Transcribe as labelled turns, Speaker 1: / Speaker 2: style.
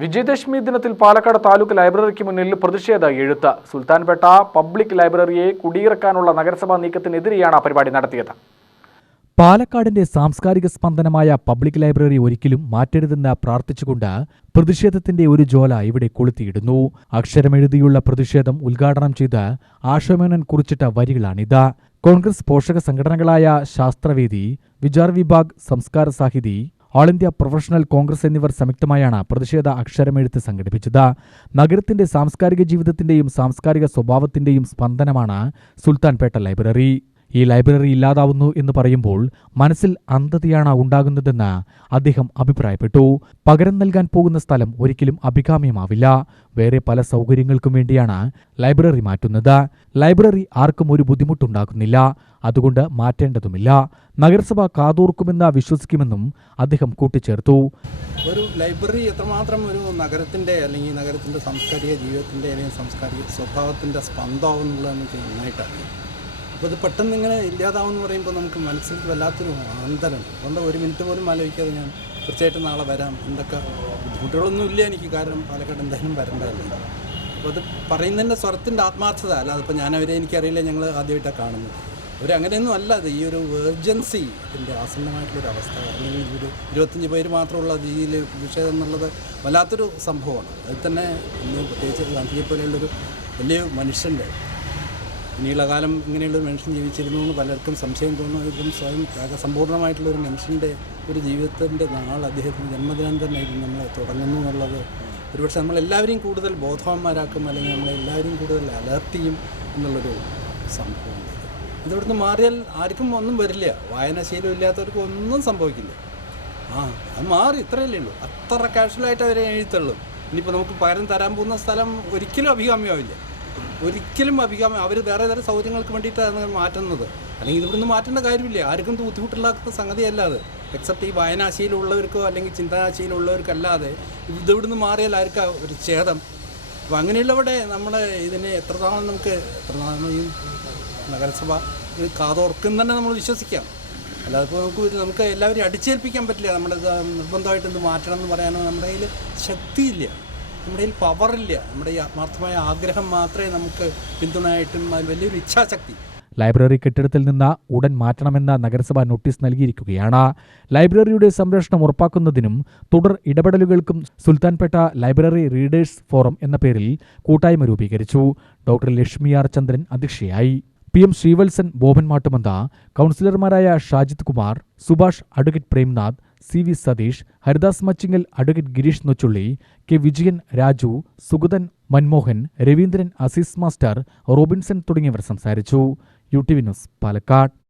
Speaker 1: വിജയദശമി ദിനത്തിൽ പാലക്കാട് താലൂക്ക് ലൈബ്രറിക്ക് മുന്നിൽ പ്രതിഷേധ എഴുത്ത്. സുൽത്താൻപേട്ട പബ്ലിക് ലൈബ്രറിയെ കുടിയിറക്കാനുള്ള നഗരസഭാ നീക്കത്തിനെതിരെയാണ് പരിപാടി നടത്തിയത്.
Speaker 2: പാലക്കാടിന്റെ സാംസ്കാരിക സ്പന്ദനമായ പബ്ലിക് ലൈബ്രറി ഒരിക്കലും മാറ്റരുതെന്ന് പ്രാർത്ഥിച്ചുകൊണ്ട് പ്രതിഷേധത്തിന്റെ ഒരു ജോല ഇവിടെ കൊളുത്തിയിടുന്നു. അക്ഷരമെഴുതിയുള്ള പ്രതിഷേധം ഉദ്ഘാടനം ചെയ്ത് ആശോമേനൻ കുറിച്ചിട്ട വരികളാണിത്. കോൺഗ്രസ് പോഷക സംഘടനകളായ Sasthravedi Vichar Vibhag Samskara Sahithi all India professional Congress എന്നിവർ സംയുക്തമായാണ് പ്രതിഷേധ അക്ഷരമെഴുത്ത് സംഘടിപ്പിച്ചത്. നഗരത്തിന്റെ സാംസ്കാരിക ജീവിതത്തിന്റെയും സാംസ്കാരിക സ്വഭാവത്തിന്റെയും സ്പന്ദനമാണ് സുൽത്താൻപേട്ട ലൈബ്രറി. ഈ ലൈബ്രറി ഇല്ലാതാവുന്നു എന്ന് പറയുമ്പോൾ മനസ്സിൽ അന്ധതയാണ് ഉണ്ടാകുന്നതെന്ന് അദ്ദേഹം അഭിപ്രായപ്പെട്ടു. പകരം നൽകാൻ പോകുന്ന സ്ഥലം ഒരിക്കലും അഭികാമ്യമാവില്ല. വേറെ പല സൗകര്യങ്ങൾക്കും വേണ്ടിയാണ് ലൈബ്രറി മാറ്റുന്നത്. ലൈബ്രറി ആർക്കും ഒരു ബുദ്ധിമുട്ടുണ്ടാക്കുന്നില്ല. അതുകൊണ്ട് മാറ്റേണ്ടതുമില്ല. നഗരസഭ കാതോർക്കുമെന്ന് വിശ്വസിക്കുമെന്നും അദ്ദേഹം കൂട്ടിച്ചേർത്തു.
Speaker 3: ഒരു ലൈബ്രറി എത്രമാത്രം ഒരു നഗരത്തിന്റെ അല്ലെങ്കിൽ നഗരത്തിന്റെ സാംസ്കാരിക ജീവിതത്തിന്റെ അല്ലെങ്കിൽ സാംസ്കാരിക സ്വഭാവത്തിന്റെ സ്പന്ദമാവുന്നുള്ളത് നന്നായിട്ടറിയാം. അപ്പോൾ ഇത് പെട്ടെന്ന് ഇങ്ങനെ ഇല്ലാതാവുമെന്ന് പറയുമ്പോൾ നമുക്ക് മനസ്സിൽ വല്ലാത്തൊരു ആന്തരം അതുകൊണ്ട് ഒരു മിനിറ്റ് പോലും ആലോചിക്കാതെ ഞാൻ തീർച്ചയായിട്ടും നാളെ വരാം. എന്തൊക്കെ ബുദ്ധിമുട്ടുകളൊന്നും ഇല്ല എനിക്ക് കാരണം പാലക്കാട് എന്തായാലും വരണ്ടതല്ലേ. അപ്പോൾ അത് പറയുന്നതിന്റെ സ്വരത്തിന്റെ ആത്മാർത്ഥത അല്ല അതിപ്പോൾ ഞാനവരെ എനിക്കറിയില്ല ഞങ്ങൾ ആദ്യമായിട്ടാണ് കാണുന്നത്. ഒരു അങ്ങനെയൊന്നും അല്ല അത് ഈ ഒരു ഏർജൻസി ഇതിന്റെ ആസന്നമായിട്ടുള്ളൊരു അവസ്ഥ. അല്ലെങ്കിൽ ഒരു ഇരുപത്തഞ്ച് പേര് മാത്രമുള്ള രീതിയിൽ വിഷയം എന്നുള്ളത് വല്ലാത്തൊരു സംഭവമാണ്. അതിൽ തന്നെ ഇന്ന് പ്രത്യേകിച്ച് ഗാന്ധിയെ പോലെയുള്ളൊരു വലിയ മനുഷ്യന്റെ ഇനിയുള്ള കാലം ഇങ്ങനെയുള്ള ഒരു മനുഷ്യൻ ജീവിച്ചിരുന്നു എന്ന് പലർക്കും സംശയം തോന്നുന്നതും സ്വയം സമ്പൂർണമായിട്ടുള്ള ഒരു മനുഷ്യന്റെ ഒരു ജീവിതത്തിന്റെ നാൾ അദ്ദേഹത്തിന്റെ ജന്മദിനം തന്നെ ഇത് നമ്മൾ തുടങ്ങുന്നു എന്നുള്ളത്. ഒരുപക്ഷെ നമ്മളെല്ലാവരെയും കൂടുതൽ ബോധവാന്മാരാക്കും അല്ലെങ്കിൽ നമ്മളെല്ലാവരും കൂടുതൽ അലർട്ട് ചെയ്യും എന്നുള്ളൊരു സംഭവം ഇതിവിടുന്ന് മാറിയാൽ ആർക്കും ഒന്നും വരില്ല. വായനാശീലം ഇല്ലാത്തവർക്ക് ഒന്നും സംഭവിക്കില്ല. ആ അത് മാറി ഇത്രയല്ലേ ഉള്ളൂ. അത്ര കാഷ്വലായിട്ട് അവരെ എഴുത്തുള്ളൂ ഇനിയിപ്പോൾ നമുക്ക് പകരം തരാൻ പോകുന്ന സ്ഥലം ഒരിക്കലും അഭികാമ്യമാവില്ല. ഒരിക്കലും അഭികാമ അവർ വേറെ വേറെ സൗകര്യങ്ങൾക്ക് വേണ്ടിയിട്ടാണ് മാറ്റുന്നത്. അല്ലെങ്കിൽ ഇവിടുന്ന് മാറ്റേണ്ട കാര്യമില്ല. ആർക്കും ബുദ്ധിമുട്ടില്ലാത്ത സംഗതിയല്ല അത്. എക്സെപ്റ്റ് ഈ വായനാശീലമുള്ളവർക്കോ അല്ലെങ്കിൽ ചിന്താശീലമുള്ളവർക്കല്ലാതെ ഇതിവിടുന്ന് മാറിയാൽ ആർക്കാ ഒരു ഛേദം? അപ്പോൾ അങ്ങനെയുള്ളവിടെ നമ്മൾ ഇതിനെ എത്ര എത്രത്തോളം നമുക്ക് എത്ര എത്രത്തോളം ഈ നഗരസഭ ഇത് കാതോർക്കും തന്നെ നമ്മൾ വിശ്വസിക്കാം. അല്ലാതെ ഇപ്പോൾ നമുക്ക് നമുക്ക് എല്ലാവരെയും അടിച്ചേൽപ്പിക്കാൻ പറ്റില്ല. നമ്മുടെ നിർബന്ധമായിട്ട് ഇത് മാറ്റണം എന്ന് പറയാനോ നമ്മുടെ കയ്യിൽ ശക്തിയില്ല. നമ്മുടെ കയ്യിൽ പവറില്ല നമ്മുടെ ഈ ആത്മാർത്ഥമായ ആഗ്രഹം മാത്രമേ നമുക്ക് പിന്തുണയായിട്ടും വലിയൊരു ഇച്ഛാശക്തി.
Speaker 2: ലൈബ്രറി കെട്ടിടത്തിൽ നിന്ന് ഉടൻ മാറ്റണമെന്ന നഗരസഭ നോട്ടീസ് നൽകിയിരിക്കുകയാണ്. ലൈബ്രറിയുടെ സംരക്ഷണം ഉറപ്പാക്കുന്നതിനും തുടർ ഇടപെടലുകൾക്കും സുൽത്താൻപേട്ട ലൈബ്രറി റീഡേഴ്സ് ഫോറം എന്ന പേരിൽ കൂട്ടായ്മ രൂപീകരിച്ചു. ഡോക്ടർ ലക്ഷ്മി ആർ ചന്ദ്രൻ അധ്യക്ഷയായി. പി എം ശ്രീവത്സൻ ബോബൻ മാട്ടുമന്ത കൗൺസിലർമാരായ Shajith Kumar Subhash advocate Premnath C V Satheesh Haridas Machingal advocate Girish Nochulli K Vijayan Raju Suguthan Manmohan Raveendran Azeez master Robinson തുടങ്ങിയവർ സംസാരിച്ചു. U T V news Palakkad.